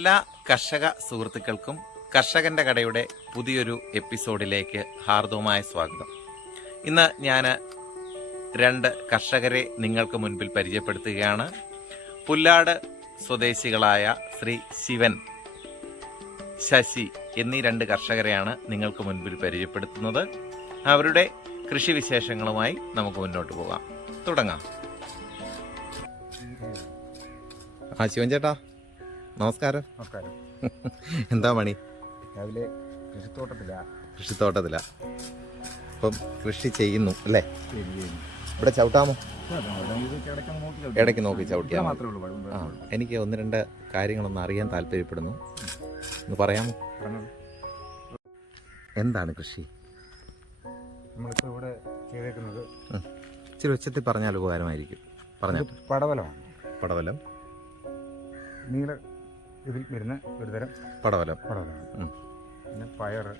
എല്ലാ കർഷക സുഹൃത്തുക്കൾക്കും കർഷകന്റെ കടയുടെ പുതിയൊരു എപ്പിസോഡിലേക്ക് ഹാർദവമായ സ്വാഗതം. ഇന്ന് ഞാൻ 2 കർഷകരെ നിങ്ങൾക്ക് മുൻപിൽ പരിചയപ്പെടുത്തുകയാണ്. പുല്ലാട് സ്വദേശികളായ ശ്രീ ശിവൻ, ശശി എന്നീ 2 കർഷകരെയാണ് നിങ്ങൾക്ക് മുൻപിൽ പരിചയപ്പെടുത്തുന്നത്. അവരുടെ കൃഷി വിശേഷങ്ങളുമായി നമുക്ക് മുന്നോട്ട് പോകാം. തുടങ്ങാം. ശിവൻ ചേട്ടാ, നമസ്കാരം. നമസ്കാരം. എന്താ പണി? രാവിലെ കൃഷിത്തോട്ടത്തിലാ. അപ്പം കൃഷി ചെയ്യുന്നു അല്ലേ? ഇവിടെ ചവിട്ടാമോ? ഇടയ്ക്ക് നോക്കി ചവിട്ടിയാൽ എനിക്ക് 1-2 കാര്യങ്ങളൊന്ന് അറിയാൻ താല്പര്യപ്പെടുന്നു. ഒന്ന് പറയാമോ? എന്താണ് കൃഷി? നമ്മളിപ്പോൾ ഇവിടെ ചെയ്തേക്കുന്നത് ഇച്ചിരി ഉച്ചത്തിൽ പറഞ്ഞാൽ ഉപകാരമായിരിക്കും. പറഞ്ഞാൽ. പടവലമാണ്. പടവലം നീല ഇതിൽ വരുന്ന ഒരു തരം പടവലമാണ്. പിന്നെ പയറ്,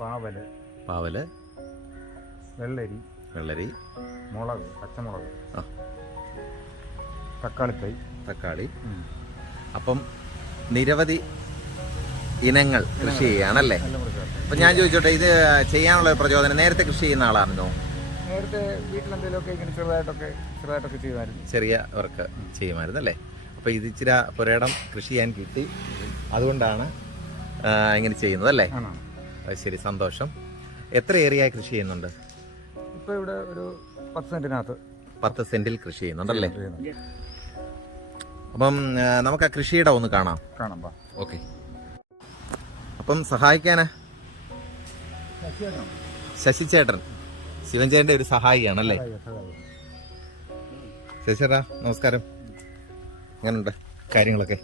പാവല്, വെള്ളരി, മുളക്, പച്ചമുളക്, തക്കാളി. അപ്പം നിരവധി ഇനങ്ങൾ കൃഷി ചെയ്യാണല്ലേ? അപ്പൊ ഞാൻ ചോദിച്ചോട്ടെ, ഇത് ചെയ്യാനുള്ള പ്രചോദനം നേരത്തെ കൃഷി ചെയ്യുന്ന ആളാണെന്നോ? നേരത്തെ വീട്ടിലെന്തെങ്കിലുമൊക്കെ ഇങ്ങനെ ചെറുതായിട്ടൊക്കെ ചെയ്യുമായിരുന്നു. ചെറിയ വർക്ക് ചെയ്യുമായിരുന്നു അല്ലേ? അപ്പൊ ഇത് ഇച്ചിരി പുരയിടം കൃഷി ചെയ്യാൻ കിട്ടി, അതുകൊണ്ടാണ് ഇങ്ങനെ ചെയ്യുന്നത് അല്ലേ? ശരി, സന്തോഷം. എത്ര ഏരിയ കൃഷി ചെയ്യുന്നുണ്ട്? ഇപ്പൊ ഇവിടെ ഒരു 10 സെന്റിൽ കൃഷി ചെയ്യുന്നുണ്ടല്ലേ? അപ്പം നമുക്ക് ആ കൃഷിയുടെ ഒന്ന് കാണാം. ഓക്കെ. അപ്പം സഹായിക്കാന് ശശിചേട്ടൻ, ശിവൻ ചേട്ടന്റെ ഒരു സഹായിയാണല്ലേ? ശശിചേട്ടാ, നമസ്കാരം. എങ്ങനെയുണ്ട് കാര്യങ്ങളൊക്കെ?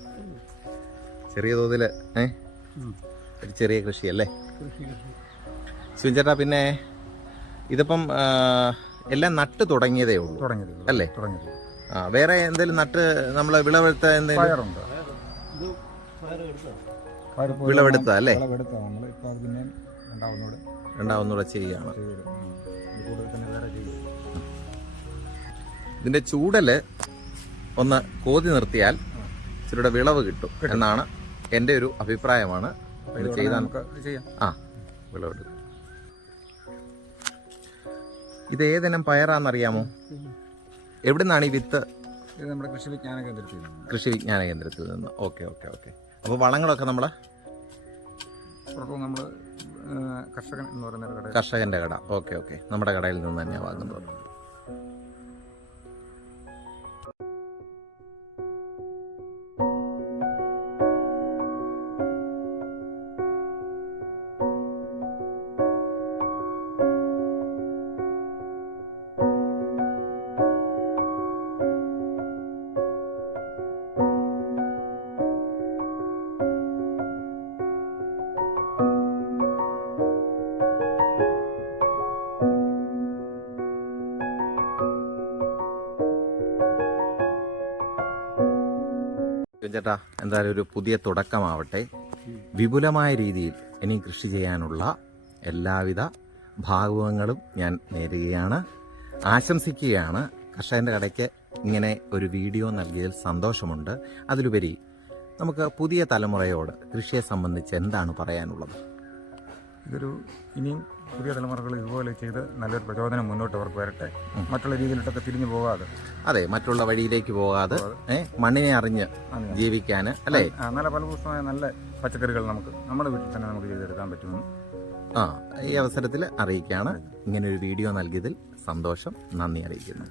ചെറിയ തോതിൽ ഒരു ചെറിയ കൃഷിയല്ലേ ശിവൻ ചേട്ടാ? പിന്നെ ഇതിപ്പം എല്ലാം നട്ട് തുടങ്ങിയതേ ഉള്ളൂ അല്ലേ? വേറെ എന്തെങ്കിലും നട്ട് നമ്മള് വിളവെടുത്ത എന്തെങ്കിലും വിളവെടുത്ത അല്ലേ? രണ്ടാവുന്നൂടെ ചെയ്യുകയാണ്. ഇതിന്റെ ചൂടല് ഒന്ന് കോതി നിർത്തിയാൽ ഇച്ചിരിയുടെ വിളവ് കിട്ടും എന്നാണ് എൻ്റെ ഒരു അഭിപ്രായമാണ്. വിളവെടുക്കും. ഇത് ഏതിനം പയറാന്നറിയാമോ? എവിടുന്നാണ് ഈ വിത്ത്? നമ്മുടെ കൃഷി വിജ്ഞാന കേന്ദ്രത്തിൽ നിന്ന്. ഓക്കെ. അപ്പൊ വളങ്ങളൊക്കെ നമ്മള് കർഷകന്റെ കട. ഓക്കെ. നമ്മുടെ കടയിൽ നിന്ന് തന്നെയാണ് വാങ്ങുന്നത്. ചേട്ടാ, എന്തായാലും ഒരു പുതിയ തുടക്കമാവട്ടെ. വിപുലമായ രീതിയിൽ ഇനി കൃഷി ചെയ്യാനുള്ള എല്ലാവിധ ഭാഗങ്ങളും ഞാൻ നേരുകയാണ്, ആശംസിക്കുകയാണ്. കർഷകന്റെ കടയ്ക്ക് ഇങ്ങനെ ഒരു വീഡിയോ നൽകിയതിൽ സന്തോഷമുണ്ട്. അതിലുപരി നമുക്ക് പുതിയ തലമുറയോട് കൃഷിയെ സംബന്ധിച്ച് എന്താണ് പറയാനുള്ളത്? ഇനിയും പുതിയ തലമുറകൾ ഇതുപോലെ ചെയ്ത് നല്ലൊരു പ്രചോദനം മുന്നോട്ട് അവർക്ക് വരട്ടെ. മറ്റുള്ള രീതിയിലോട്ടൊക്കെ തിരിഞ്ഞു പോകാതെ, അതെ, മറ്റുള്ള വഴിയിലേക്ക് പോകാതെ മണ്ണിനെ അറിഞ്ഞ് ജീവിക്കാൻ അല്ലേ? നല്ല ഫലഭൂഷ്ടമായ നല്ല പച്ചക്കറികൾ നമുക്ക് നമ്മുടെ വീട്ടിൽ തന്നെ നമുക്ക് ചെയ്തെടുക്കാൻ പറ്റുമെന്ന് ഈ അവസരത്തിൽ അറിയിക്കുകയാണ്. ഇങ്ങനെ ഒരു വീഡിയോ നൽകിയതിൽ സന്തോഷം, നന്ദി അറിയിക്കുന്നു.